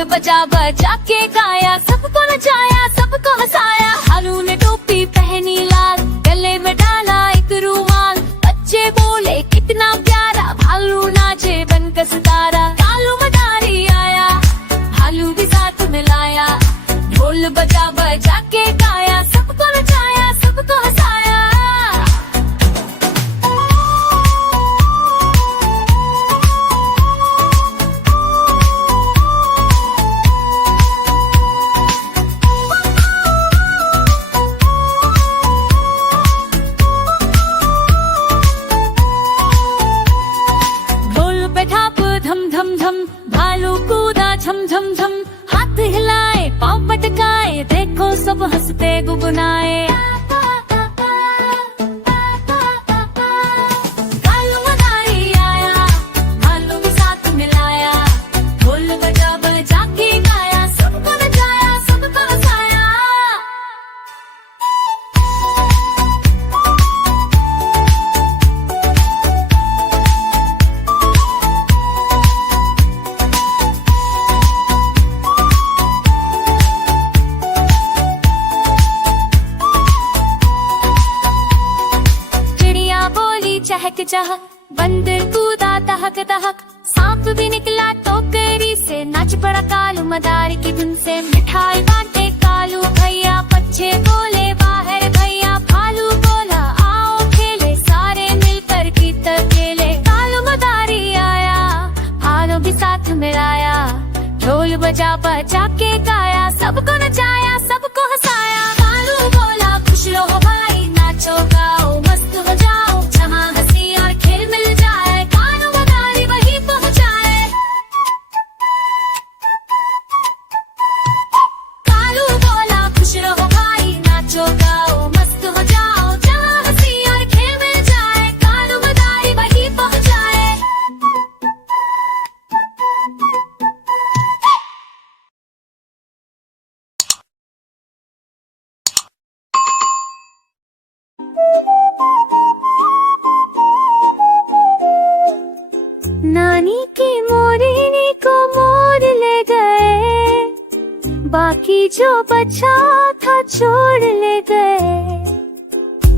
ढोल बजा बजा के गाया, सबको नचाया सबको हंसाया। भालू ने टोपी पहनी लाल, गले में डाला एक रुमाल। बच्चे बोले कितना प्यारा, भालू नाचे बनकर सितारा। कालू मदारी आया, भालू भी साथ मिलाया। ढोल बजा बजा के गाया, सबको नचाया सबको हंसाया। ढोल पे ठाप धम धम धम, भालू कूदा झम झम झम। हाथ हिलाए पाँव पटकाए, देखो सब हंसते गुनगुनाए। कालू मदारी आया, भालू भी साथ मिलाया। ढोल बजा बजा के गाया, सबको नचाया सबको हंसाया। चहक चहक, बंदर कूदा तहक तहक। सांप भी निकला टोकरी से, नाच पड़ा कालू मदारी की धुन से। मिठाई बांटे कालू भैया, बच्चे बोले बाहर भैया। भालू बोला आओ खेले, सारे मिलकर कीतर खेले। कालू मदारी आया, भालू भी साथ मिलाया। ढोल बजा बजा के गाया, सबको नचाया सबको हंसाया। कालू बोला खुश रहो भाई, नाचो गाओ मस्त हो जाओ। जहाँ हंसी और खेल मिल जाए, कालू मदारी वहीं पहुँचाए। कालू बोला खुश रहो भाई, नाचो गाओ मस्त हो जाओ। जहाँ हंसी और खेल मिल जाए, कालू मदारी वहीं पहुँचाए। नानी की मोरनी को मोर ले गए, बाकी जो बचा था छोड़ ले गए।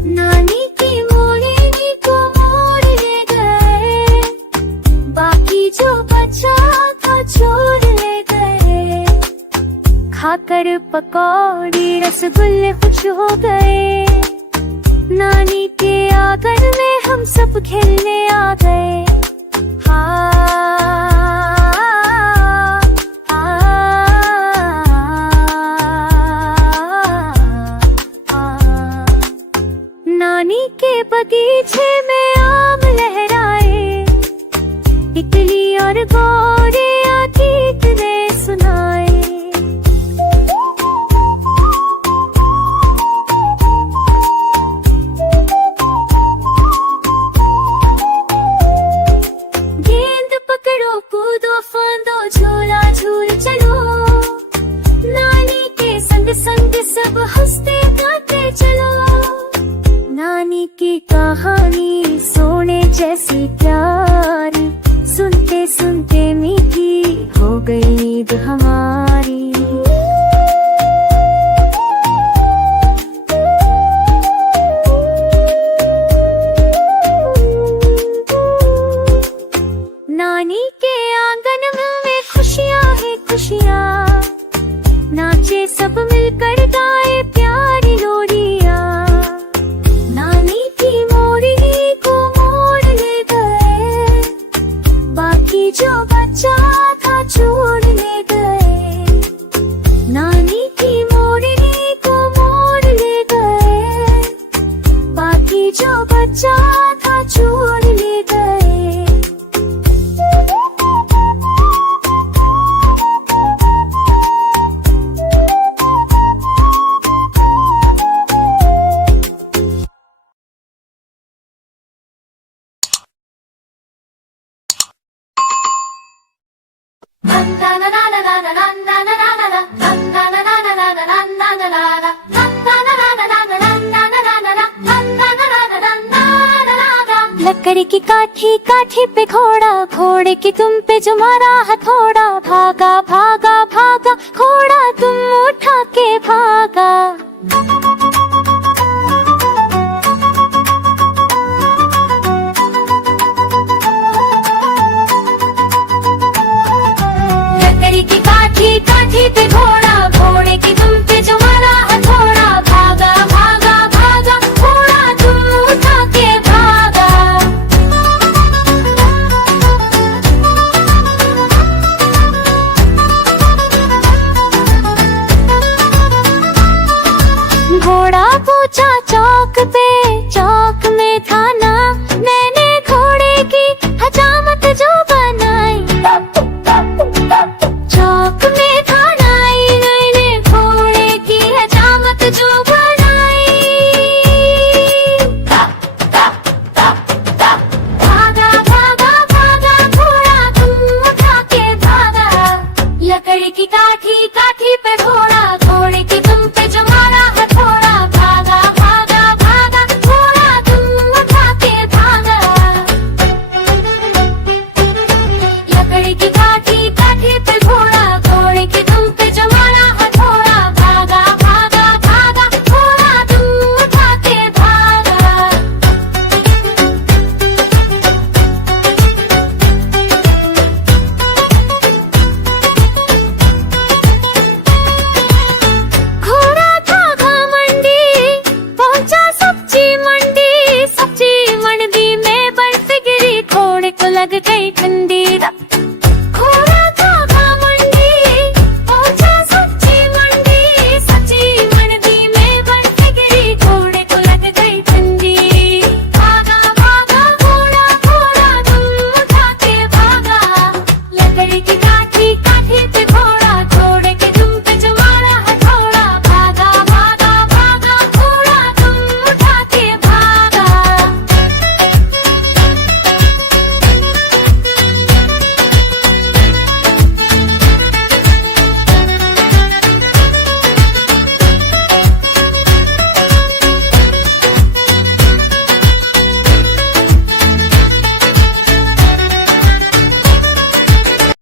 नानी की मोरनी को मोर ले गए, बाकी जो बचा था छोड़ ले गए। खाकर पकौड़ी रसगुल्ले खुश हो गए। नानी के आंगन में हम सब खेलने आ गए। नानी के बगीचे में आम लहराए, तितली और गौरिया गीत ने सुनाए। गेंद पकड़ो कूदो फांदो, झूला झूल चलो। नानी के संग संग सब हंसते गाते चलो। नानी की कहानी सोने जैसी प्यारी, सुनते सुनते मीठी हो गई नींद हमारी। नानी के आंगन में खुशियाँ है खुशियाँ, नाचे सब मिलकर गाए प्यारी लोरियाँ। नानी की मोरनी को मोड़ ले गए, बाकी जो बचा था छोड़ ले गए। नानी की मोरनी को मोड़ ले गए, बाकी जो बचा था छोड़ ले गए। लकड़ी की काठी, काठी पे घोड़ा, घोड़े की तुम पे जो मारा हथौड़ा, भागा भागा भागा घोड़ा तुम उठा के भागा। लकड़ी की काठी, काठी पे घोड़ा, घोड़े की तुम पे जो मारा हथौड़ा, भागा भागा भागा घोड़ा तुम उठा के भागा। घोड़ा पूछा चौक पे, चौक में था ना, मैंने घोड़े की हजामत जो बनाई। चौक में था नाई, मैंने घोड़े की हजामत जो बनाई। भागा भागा भागा घोड़ा तुम उठा के भागा। लकड़ी की काठी, काठी पे घोड़ा, घोड़े की तुम पे जो मारा हथौड़ा, भागा भागा भागा घोड़ा तुम उठा के भागा। लकड़ी की काठी, काठी पे घोड़ा, घोड़े की तुम पे जो मारा हथौड़ा, भागा भागा भागा घोड़ा तुम उठा के भागा। घोड़ा था घमंडी, पहुंचा सब्जी मंडी, सब्जी मंडी में बर्फ गिरी, घोड़े को लग गई ठंडी। घोड़ा था घमंडी, पहुंचा सब्जी मंडी, सब्जी मंडी में बर्फ गिरी, घोड़े को लग गई ठंडी। भागा भागा घोड़ा घोड़ा तुम उठा के भागा। लकड़ी की काठी, काठी पे घोड़ा, घोड़े के तुम पे जो मारा हथौड़ा, भागा भागा भागा घोड़ा तुम उठा के भागा।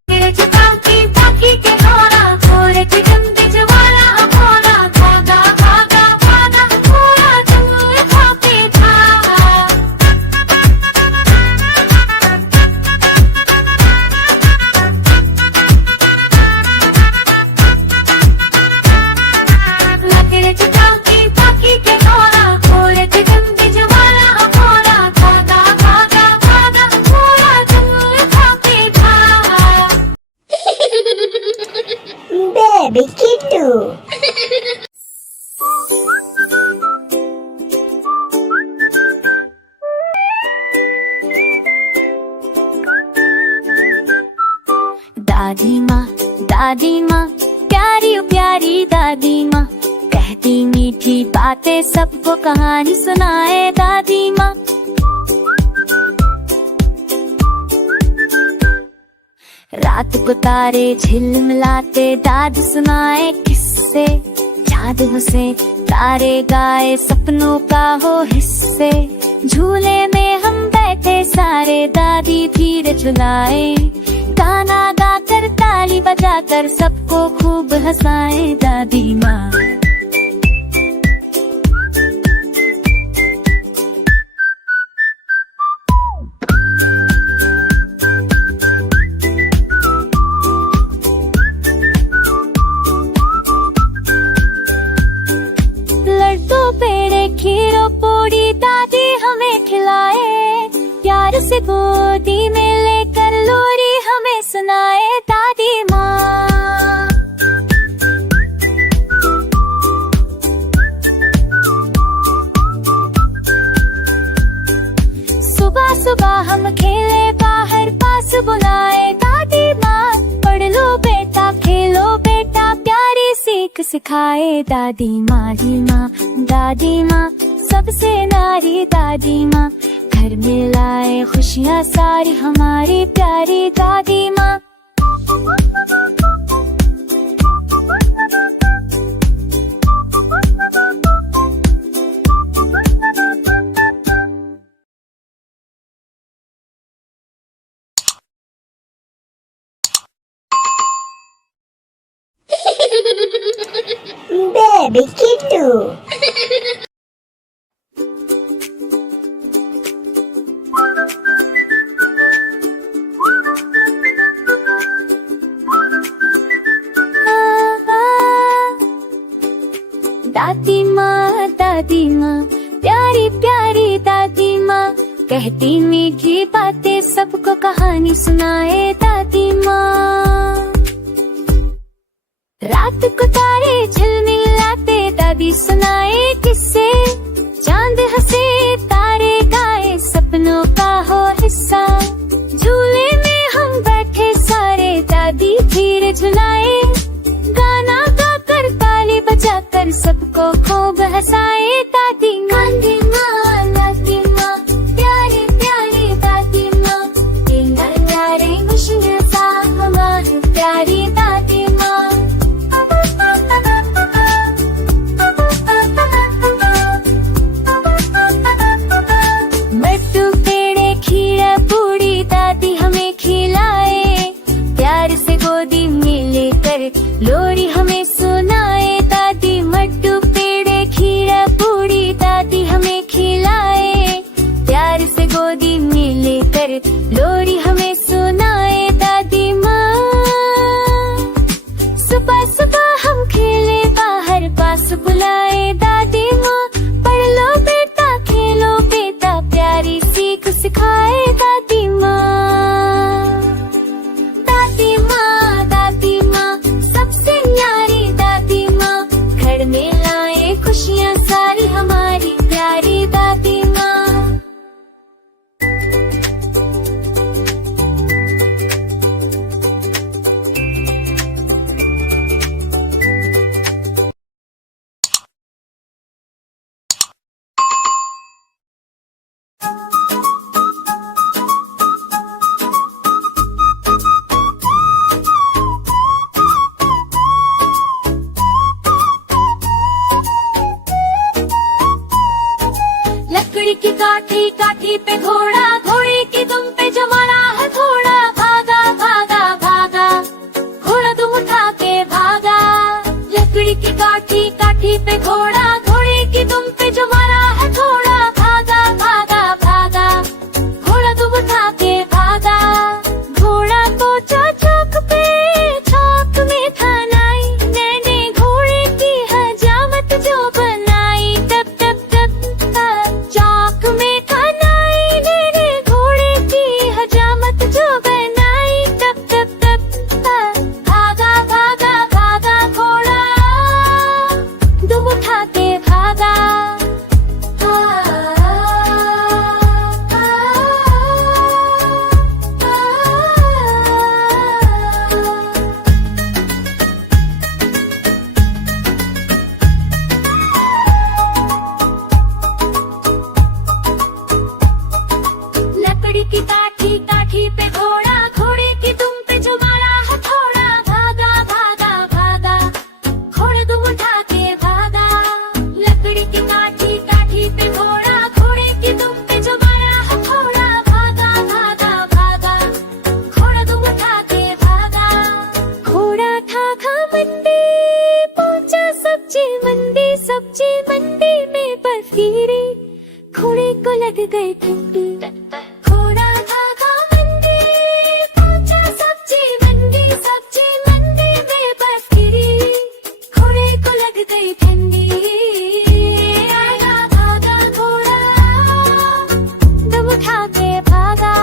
तेरे चुकाती ताकी के घोड़ा, घोड़े की तुम पे जो मारा हथौड़ा, भागा भागा भागा घोड़ा तुम उठा के भागा। लकड़ी चुकाती ताकी के घोड़ा, घोड़े की तुम पे जो मारा हथौड़ा, भागा भागा भागा घोड़ा तुम उठा के भागा। Baby Kittu. दादी माँ प्यारी प्यारी दादी माँ, कहती मीठी बातें सबको कहानी सुनाए दादी माँ। रात को तारे झिलमिलाते दादी सुनाए किस्से, जादू से तारे गाए सपनों का हो हिस्से। झूले में हम बैठे सारे दादी धीरे झुलाए, गाना गाकर ताली बजाकर सबको खूब हंसाए दादी माँ। लड्डू पेड़े खीरो पूड़ी दादी हमें खिलाए, प्यार से गोदी में लेकर लोरी हमें सुनाए दादी माँ। सुबह सुबह हम खेले बाहर, पास बुलाए दादी माँ। पढ़ लो बेटा, खेलो बेटा, प्यारी सीख सिखाए दादी माँ। दादी माँ सबसे नारी दादी माँ, घर में लाए खुशियाँ सारी हमारी प्यारी दादी माँ। baby Kittu. दादी माँ प्यारी प्यारी दादी माँ कहती मीठी बातें सबको कहानी सुनाए दादी माँ। रात को तारे झिलमिलाते दादी सुनाए किस्से, चांद हंसे तारे गाए सपनों का हो हिस्सा। झूले में हम बैठे सारे दादी धीरे झुलाए, गाना गाकर ताली बजाकर सबको खूब हंसाए दादी माँ। दादी माँ प्यारी प्यारी दादी माँ, प्यारे खुशियाँ सा हमारी प्यारी दादी माँ। मट्टू पेड़े खीरा पूड़ी दादी हमें खिलाए, प्यार से गोदी में लेकर लोरी हमें सुनाए दादी। मट्टू पेड़े खीरा पूड़ी दादी हमें खिलाए, प्यार से गोदी में लेकर लोरी हमें सुनाए दादी माँ। सुबह सुबह हम खेले बाहर पास बुलाए दादी माँ, पढ़ लो बेटा खेलो बेटा प्यारी सीख सिखाए दादी माँ। दादी माँ सबसे न्यारी दादी माँ, घर में लाए खुशियाँ सारी हमारी प्यारी दादी माँ। लकड़ी की काठी काठी पे घोड़ा, घोड़े की दुम पे जमाना है थोड़ा। भागा भागा भागा घोड़ा दुम उठा के भागा। लकड़ी की काठी काठी पे घोड़ा, घोड़े की दुम पे जमाना है थोड़ा। भागा भागा भागा घोड़ा दुम उठा के भागा। घोड़ा पहुंचा चौक पे, चौक में था नाई, नैने घोड़े की हजामत जो बनाई। टप टप टप चौक में था नाई, नैने घोड़े की हजामत जो बनाई। टप टप टप भागा भागा भागा घोड़ा दुम उठा के भागा। लकड़ी की काठी काठी पे घोड़ा, घोड़े की दुम पे जो मारा है थोड़ा। भागा भागा भागा घोड़ा दुम उठा के भागा। लकड़ी की काठी काठी पे घोड़ा, घोड़े की दुम पे जो मारा है थोड़ा। भागा भागा भागा घोड़ा दुम उठा के भागा। घोड़ा था मंडी पहुंचा सब्जी मंडी, सब्जी मंडी में बर्फीरी घोड़े को लग गई ठंडी। घोड़ा था मंडी पहुंचा सब्जी मंडी, सब्जी मंडी में बर्फीरी घोड़े को लग गई ठंडी। आया भागा घोड़ा दम उठा के भागा।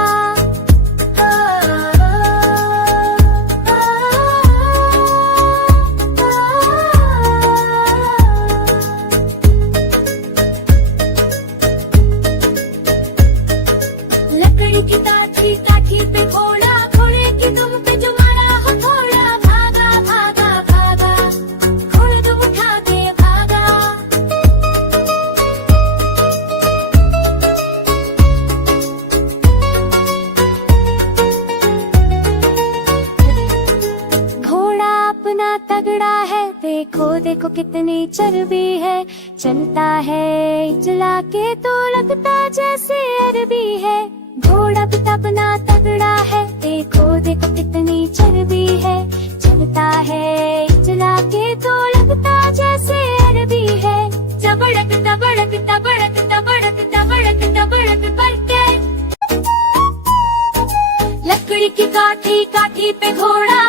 लकड़ी की काठी काठी पे घोड़ा, घोड़े की दुम पे जो मारा हो थोड़ा। भागा भागा भागा घोड़ा दुम उठा के भागा। घोड़ा अपना तगड़ा है, देखो देखो कितनी चर्बी है। चलता है चला के तो लगता जैसे अरबी है। घोड़ा भी अपना तगड़ा है, देखो देखो कितनी चर्बी है। चलता है चला के तो लगता जैसे अरबी हाथी पे घोड़ा